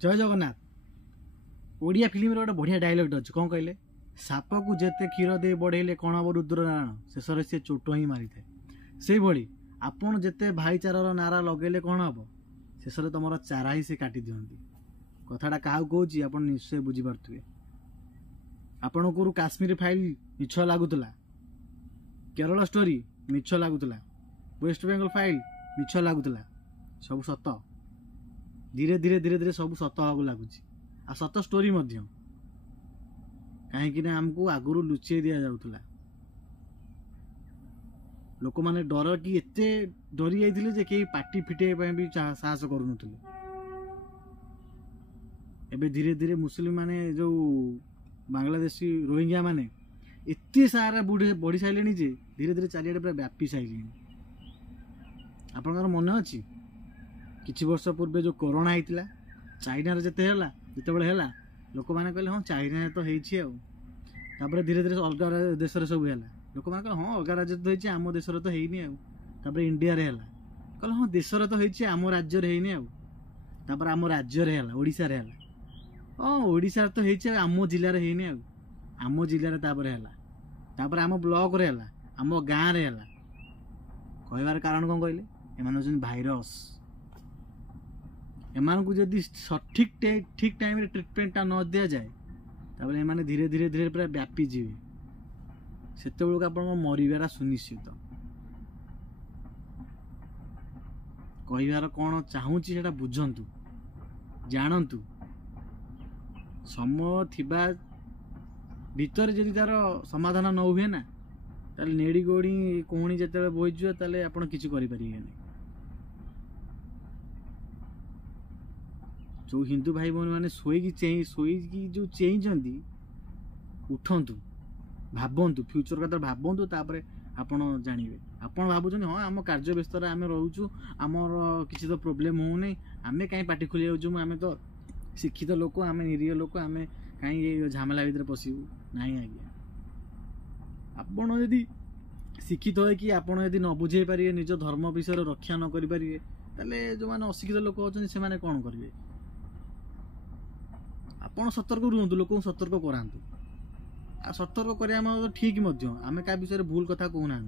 जय जगन्नाथ। ओडिया फिल्म रे गोटे बढ़िया डायलॉग अच्छे कौन कहले साप को जेते क्षीर दे बढ़ेले कौन हम रुद्रनारायण शेष सी चोट ही मारी थाए से भली आपन जेते भाईचारार नारा लगेले कौन हम शेष तुम चारा ही से काटी दिखती कथाटा क्या कौन आप निश्चय बुझीपे आपण को काश्मीर फाइल मिछ लगुला केरल स्टोरी मिछ लगुला वेस्ट बेंगल फाइल मिछ लगुला सब सत धीरे धीरे धीरे धीरे सब सत हाँ लगुच आ सत स्टोरी कहीं आमको आगुरी लुचे दि जाऊला लोक मैंने डर कि एत डरी जाते जे कहीं पार्टी फिटे भी साहस करूँ एवं धीरे धीरे मुस्लिम माने जो बांग्लादेशी रोहिंग्या माने एते सारा बढ़ी सारे जे धीरे धीरे चारिड़े पूरा व्यापी सारे आपंकर मन अच्छी किछि वर्ष पूर्वे जो कोरोना होता चाइना जिते जिते लोक मैंने कहले हाँ चाइना तो होपर धीरे धीरे अलग देश सब है लोक मैंने कहले हाँ अलग राज्य तो होती आम देश तो है इंडिया रे कहले हाँ देशर तो होती आम राज्य होपर आम राज्य ओडिशा रे हाँ ओडिशा तो होती आम जिले में आम जिले तापर आम ब्लॉक रे आम गाँव रे कहबार कारण कौन कहले एम भाइरस एमान को जदि सठिक ठीक टाइम रे ट्रिटमेंटा न दि जाए तब एमाने धीरे धीरे धीरे पूरा व्यापी जीवे से आप मरबार सुनिश्चित कहबार कौन चाहूँगी से बुझंतु जानतु समय थिबा भीतर जदि तार समाधान न हुए ना ताले नेड़ी गोड़ी कोहणी जिते बोईज ताले आपण किछि करि परिबे नहीं जो हिंदू भाई बहन मैंने शोईकी जो चेंजती उठंतु भावतु फ्यूचर कथा भावतु तापर आपण जानवे आपण भावुं हाँ आम कार्य व्यस्त आम रोचु आमर किसी तो प्रोब्लेम होनी आम कहीं पार्टी खोली जाऊँ आम तो शिक्षित लोक आम निरीह लोक आम कहीं झमेला भितर पशु ना आज्ञा आपण यदि शिक्षित हो कि आपड़ यदि न बुझे पारे निज धर्म विषय रक्षा न करें ताले जो मैंने अशिक्षित लोक अच्छा से कौन करेंगे आप सतर्क रुहतु लोक सतर्क करातु आ सतर्क करा ठीक आम क्या विषय भूल कथा कहूना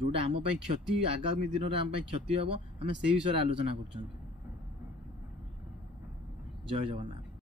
जोटा आम क्षति आगामी दिन में आम क्षति हम आम से विषय आलोचना कर। जय जगन्नाथ।